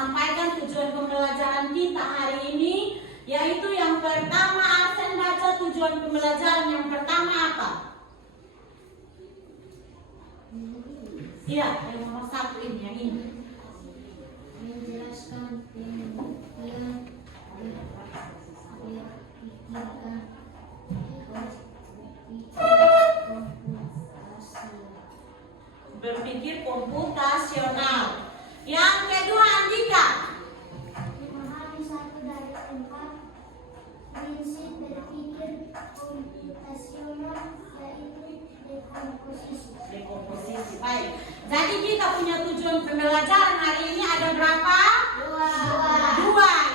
sampaikan tujuan pembelajaran kita hari ini, yaitu yang pertama absen baca tujuan pembelajaran yang pertama apa? Iya, yang nomor 1 ini, yang ini. Menjelaskan pengertian berpikir komputasional. Yang kedua, Andika. Memahami satu dari 4 prinsip berpikir komputasional, yaitu dekomposisi. Dekomposisi, baik. Jadi kita punya tujuan pembelajaran hari ini ada berapa? Dua.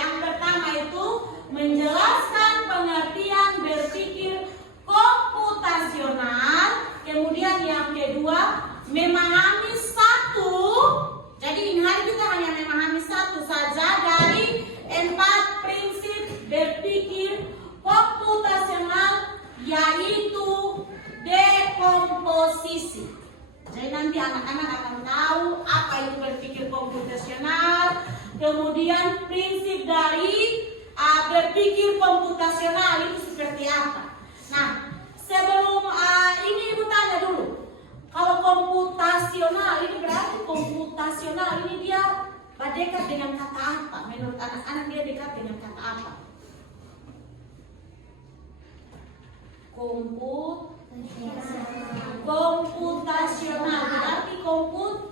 Yang pertama itu menjelaskan pengertian berpikir komputasional. Kemudian yang kedua memahami satu. Jadi ini hari kita hanya memahami satu saja dari 4 prinsip berpikir komputasional, yaitu dekomposisi. Jadi nanti anak-anak akan tahu apa itu berpikir komputasional, kemudian prinsip dari berpikir komputasional itu seperti apa. Nah, sebelum ini Ibu tanya dulu. Kalau komputasional ini berarti komputasional ini dia dekat dengan kata apa? Menurut anak-anak dia dekat dengan kata apa? Komputasional berarti komputer.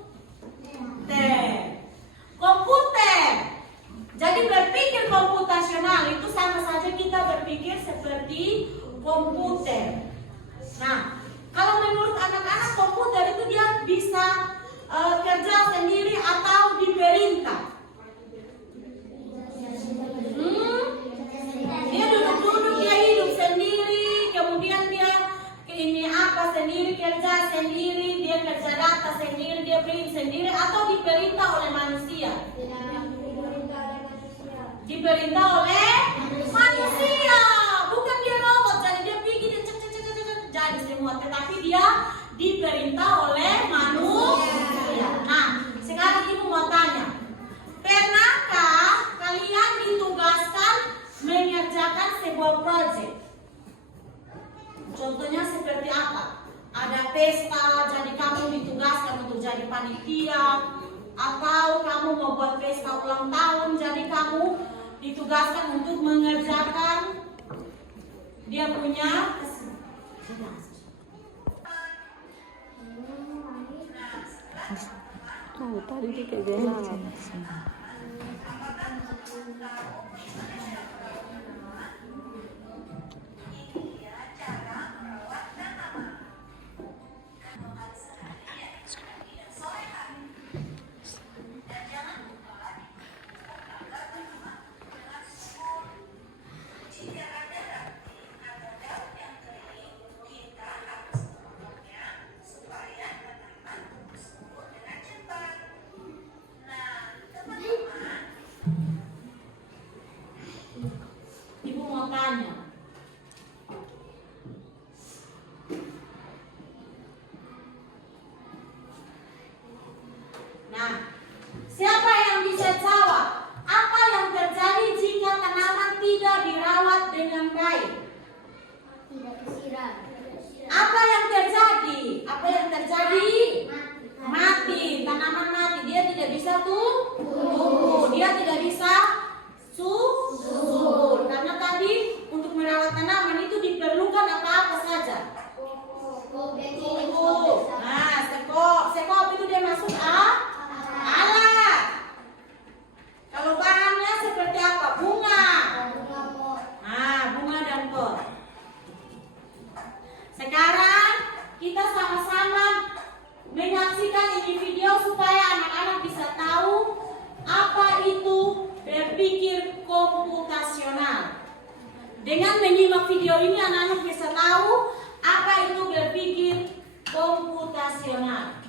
Jadi berpikir komputasional itu sama saja kita berpikir seperti komputer. Nah, kalau menurut anak-anak komputer itu dia bisa kerja sendiri atau diperintah. Dia duduk-duduk, dia hidup sendiri, kemudian dia ini apa sendiri, kerja sendiri, dia kerja data sendiri, dia print sendiri, atau diperintah oleh manusia? Diperintah oleh manusia. Bukan dia robot, jadi dia bikin jadi semua, tetapi dia diperintah oleh manusia. Nah, sekarang Ibu mau tanya, pernahkah kalian ditugaskan mengerjakan sebuah proyek? Contohnya seperti apa? Ada pesta, jadi kamu ditugaskan untuk jadi panitia, atau kamu mau buat pesta ulang tahun, jadi kamu ditugaskan untuk mengerjakan dia punya tadi dia kayak jalan. Ibu mau tanya. Nah, siapa yang bisa jawab? Apa yang terjadi jika tanaman tidak dirawat dengan baik? Tidak disiram. Apa yang terjadi? Apa yang terjadi? Mati. Tanaman mati. Dia tidak bisa tumbuh. Dia tidak bisa subur. Karena tadi untuk merawat tanaman itu diperlukan apa-apa saja? Pupuk. Nah, sekop itu dia masuk alat. Kalau bahannya seperti apa? Bunga. Nah, bunga dan pot. Sekarang kita sama-sama menyaksikan ini video supaya anak-anak bisa tahu apa itu berpikir komputasional. Dengan menyimak video ini anak-anak bisa tahu apa itu berpikir komputasional.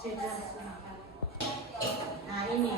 Nah ini.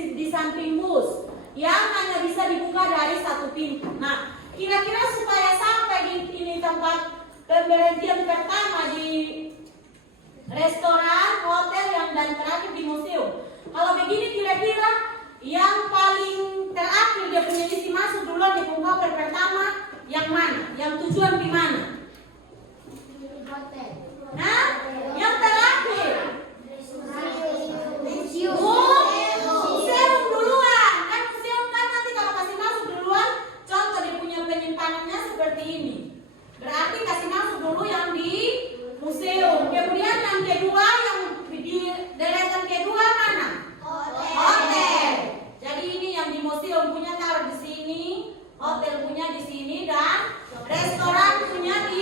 Di samping bus yang hanya bisa dibuka dari satu pintu. Nah, kira-kira supaya sampai di ini tempat pemberhentian pertama di restoran, hotel yang dan terakhir di museum. Kalau begini kira-kira yang paling terakhir dia punya isi masuk duluan di pengkoper pertama yang mana? Yang tujuan di mana? Hotel. Nah, yang terakhir. Museum duluan. Kan museum kan nanti kalau kasih masuk duluan, contoh dia punya penyimpanannya seperti ini. Berarti kasih masuk dulu yang di museum. Kemudian yang kedua, yang di deretan kedua mana? Hotel. Jadi ini yang di museum punya taruh di sini, hotel punya di sini, dan restoran punya di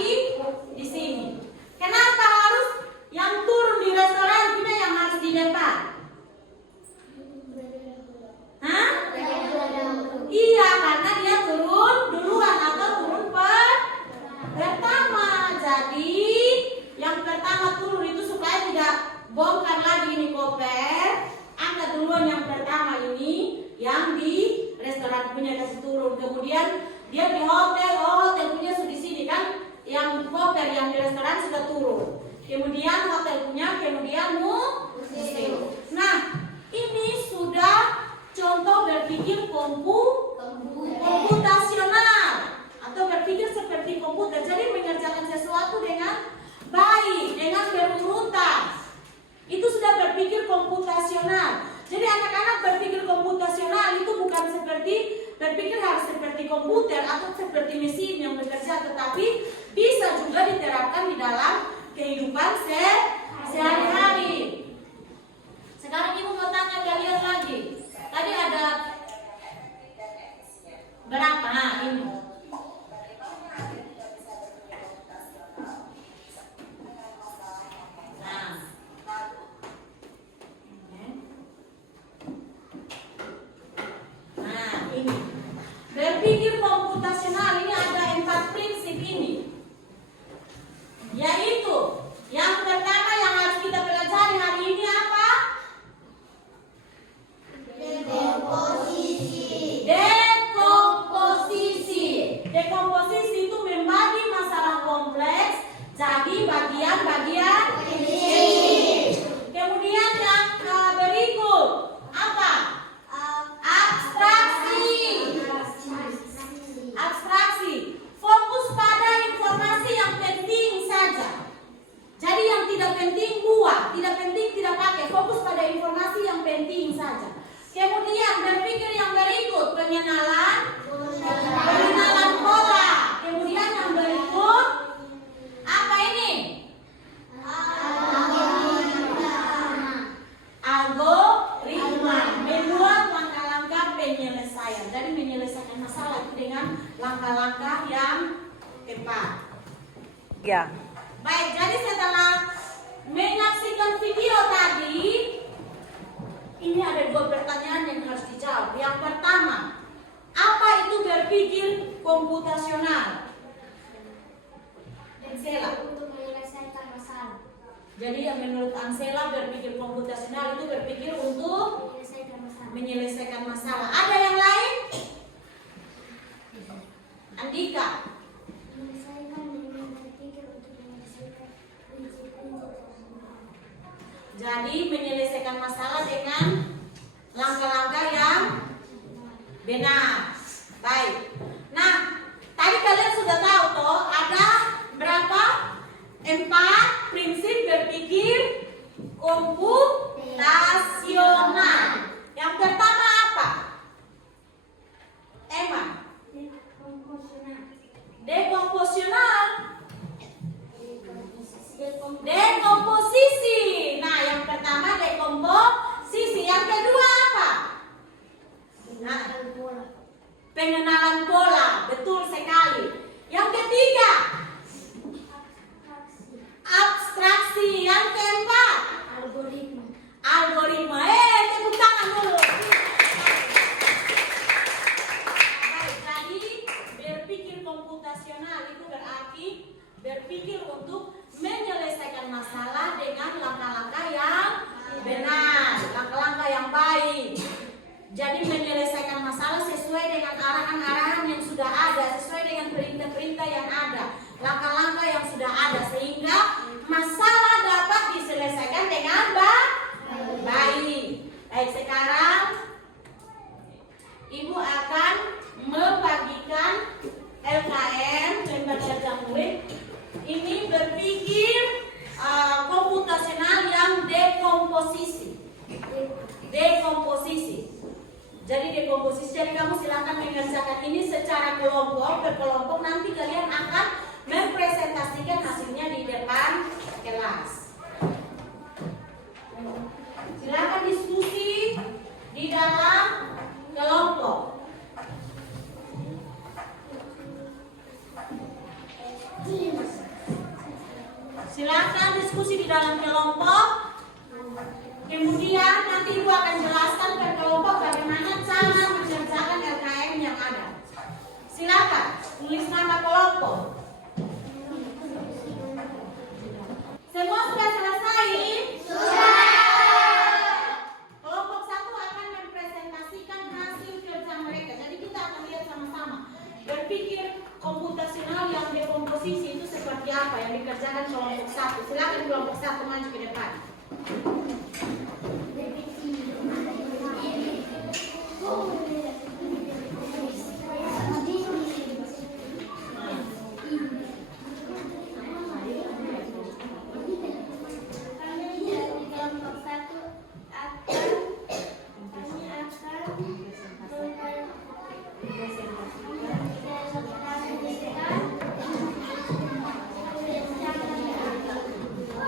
kemudian dia di hotel, hotel punya sudah di sini kan, yang koper yang di restoran sudah turun, kemudian hotel punya, kemudian museum. Nah, ini sudah contoh berpikir komputasional atau berpikir seperti komputer. Jadi mengerjakan sesuatu dengan baik, dengan berurutan. Itu sudah berpikir komputasional. Jadi anak-anak berpikir komputasional itu bukan seperti berpikir harus seperti komputer atau seperti mesin yang bekerja, tetapi bisa juga diterapkan di dalam kehidupan sehari-hari. Sekarang ibu mau tanya kalian lagi. Tadi ada berapa? Nah, ini. Nah, ini. Berpikir komputasional ini ada 4 prinsip ini. Yaitu yang pertama yang harus kita pelajari hari ini apa? Dekomposisi itu membagi masalah kompleks jadi bagian-bagian kecil. Kemudian yang berikut apa? Abstraksi. Fokus pada informasi yang penting saja. Jadi yang tidak penting buang, tidak penting tidak pakai. Fokus pada informasi yang penting saja. Kemudian berpikir yang berikut, pengenalan pola. Kemudian yang berikut apa ini? Algoritma. Membuat langkah-langkah penyelesaian. Jadi menyelesaikan masalah itu dengan langkah-langkah yang tepat. Ya. Baik, jadi setelah menyaksikan video tadi, ini ada 2 pertanyaan yang harus dijawab. Yang pertama, apa itu berpikir komputasional? Ansela. Untuk menyelesaikan masalah. Jadi yang menurut Ansela berpikir komputasional itu berpikir untuk menyelesaikan masalah. Ada yang lain? Andika. Menyelesaikan dengan berpikir untuk menyelesaikan prinsip-prinsip. Jadi menyelesaikan masalah dengan langkah-langkah yang benar. Baik. Nah, tadi kalian sudah tahu toh ada berapa? 4 prinsip berpikir komputasional. Yang pertama apa? Emma. Dekomposisional. Dekomposisi. Nah, yang pertama dekomposisi. Yang kedua apa? Nah, pengenalan pola. Betul sekali. Yang ketiga, abstraksi. Yang keempat, algoritma. Tepuk tangan dulu. Jadi berpikir komputasional itu berarti berpikir untuk menyelesaikan masalah dengan langkah-langkah yang benar, langkah-langkah yang baik. Jadi menyelesaikan masalah sesuai dengan arahan-arahan yang sudah ada, sesuai dengan perintah-perintah yang ada, langkah-langkah yang sudah ada, sehingga masalah dapat diselesaikan dengan baik. Baik, sekarang Ibu akan membagikan LKM, lembar kerja murid. Ini berpikir komputasional yang dekomposisi. Jadi dekomposisi. Jadi kamu silakan mengerjakan ini secara kelompok, berkelompok. Nanti kalian akan mempresentasikan hasilnya di depan kelas. Silakan diskusi di dalam kelompok. Silakan diskusi di dalam kelompok. Kemudian nanti Ibu akan jelaskan per kelompok bagaimana cara mengerjakan LKM yang ada. Silakan tulis nama kelompok. Semua sudah selesai? Kelompok 1 akan mempresentasikan hasil kerja mereka. Jadi kita akan lihat sama-sama apa yang dikerjakan kelompok 1. Silakan kelompok 1 maju ke depan.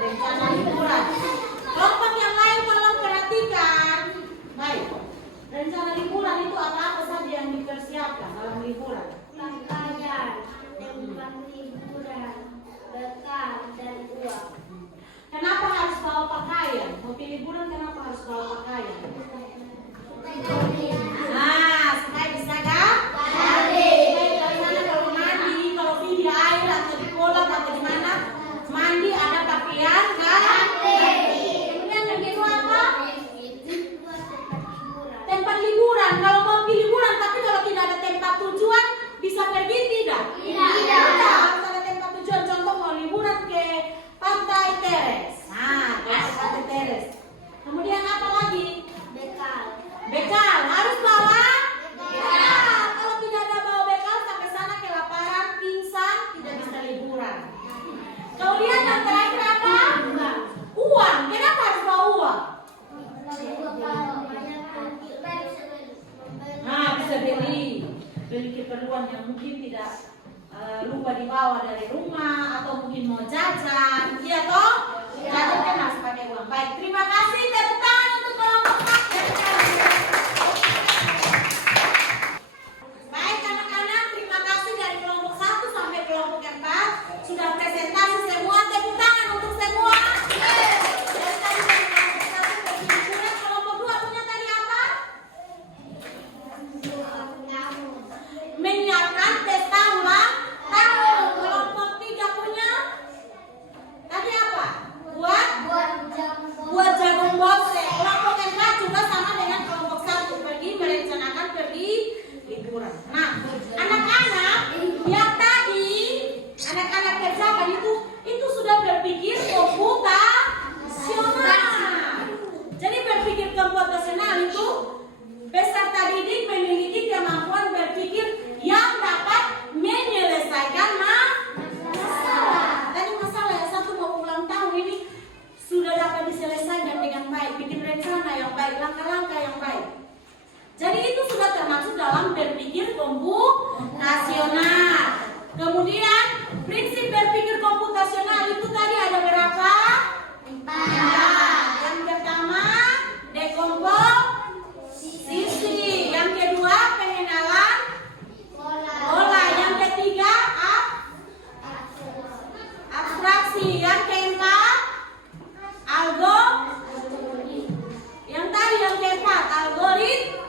Rencana liburan. Kelompok yang lain tolong perhatikan. Baik. Rencana liburan itu apa saja yang dipersiapkan dalam liburan? Pakaian, tempat liburan, bekal, dan uang. Kenapa harus bawa pakaian? Mau pilih liburan kenapa harus bawa pakaian? Nah, supaya bisa kan? Supaya dari sana kalau mandi, kalau di air atau di kolam atau di mana mandi ada pakaian kan? Kemudian yang kedua apa? Tempat liburan. Kalau mau pergi liburan tapi kalau tidak ada tempat tujuan bisa pergi tidak? Tidak. Harus ada tempat tujuan. Contoh mau liburan ke Pantai Teres. Nah, ke Pantai Teres. Kemudian apa lagi? Bekal. Harus bawa bekal. Kalau tidak ada bawa bekal sampai sana kelaparan, pingsan, tidak bisa liburan. Kemudian yang terakhir apa? Uang. Kenapa harus bawa uang? Nah, bisa beli keperluan yang mungkin tidak lupa dibawa dari rumah atau mungkin mau jajan, iya toh? Jajan kan harus pakai uang. Baik, terima kasih. Tepuk tangan untuk kelompok 1. Baik anak-anak, terima kasih dari kelompok 1 sampai kelompok 4 sudah presentasi semua. Tepuk tangan untuk semua. Dari tadi dari kelompok 1 pergi liburan, kelompok 2 punya tadi apa? Menyiapkan pesta ulang tahun. Kelompok 3 punya tadi apa? Buat jagung bose. Kelompok 4 juga sama dengan kelompok 1 merencanakan pergi liburan. Nah, anak-anak yang tadi anak-anak kerjakan itu sudah berpikir komputasional. Jadi berpikir komputasional itu peserta didik memiliki kemampuan berpikir yang dapat menyelesaikan masalah. Tadi masalah yang satu mau ulang tahun ini sudah dapat diselesaikan dengan baik, bikin rencana yang baik, langkah-langkah yang baik. Jadi itu sudah termasuk dalam berpikir komputasional. Kemudian prinsip berpikir komputasional itu tadi ada berapa? 4. Yang pertama dekomposisi, yang kedua pengenalan pola, yang ketiga abstraksi, yang keempat yang keempat algoritma.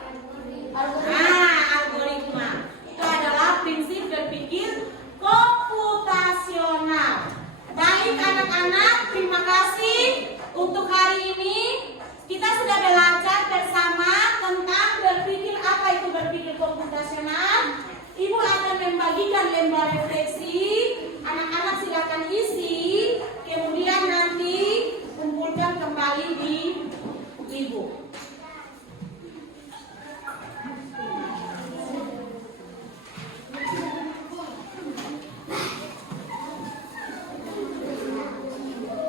Itu adalah prinsip berpikir komputasional. Baik anak-anak, terima kasih untuk hari ini. Kita sudah belajar bersama tentang berpikir, apa itu berpikir komputasional. Ibu akan membagikan lembar refleksi. Anak-anak silakan isi, kemudian nanti kumpulkan kembali di ibu.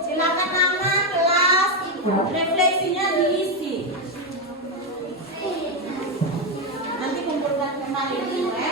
Silakan nama, kelas, refleksinya diisi. Nanti kumpulkan kembali di ibu ya.